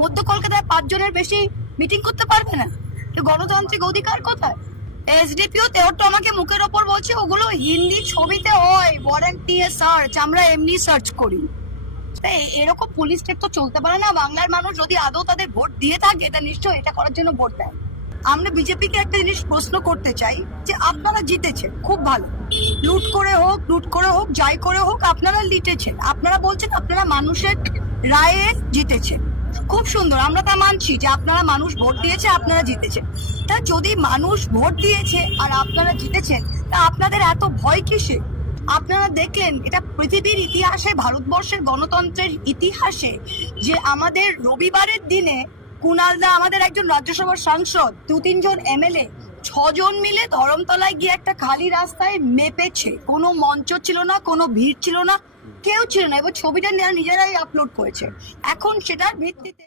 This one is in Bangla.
মধ্য কলকাতায় 5 জনের বেশি মিটিং করতে পারবে না? গণতান্ত্রিক অধিকার কোথায়? এসডিপিও তেহট্ট আমাকে মুখের ওপর বলছে ওগুলো হিন্দি ছবিতে হয়, ওয়ারেন্ট নিয়ে সার্চ, আমরা এমনি সার্চ করি। এরকম পুলিশ স্টেট তো চলতে পারে না। বাংলার মানুষ যদি আদৌ তাদের ভোট দিয়ে থাকে, এটা নিশ্চয়ই এটা করার জন্য ভোট দেয়। আমরা বিজেপিকে একটা জিনিস প্রশ্ন করতে চাই যে আপনারা জিতেছেন, খুব ভালো, লুট করে হোক যাই করে হোক আপনারা জিতেছেন। আপনারা বলছেন আপনারা মানুষের রায়ে জিতেছেন, খুব সুন্দর, আমরা তা মানছি যে আপনারা মানুষ ভোট দিয়েছে, আপনারা জিতেছেন। তা যদি মানুষ ভোট দিয়েছে আর আপনারা জিতেছেন, তা আপনাদের এত ভয় কিসে? আপনারা দেখলেন এটা পৃথিবীর ইতিহাসে, ভারতবর্ষের গণতন্ত্রের ইতিহাসে, যে আমাদের রবিবারের দিনে কুণালদা, আমাদের একজন রাজ্যসভার সাংসদ, 2-3 জন এমএলএ, 6 জন মিলে ধরমতলায় গিয়ে একটা খালি রাস্তায় মেপেছে। কোনো মঞ্চ ছিল না, কোনো ভিড় ছিল না, কেউ ছিল না, এবার ছবিটা নিজেরাই আপলোড করেছে। এখন সেটার ভিত্তিতে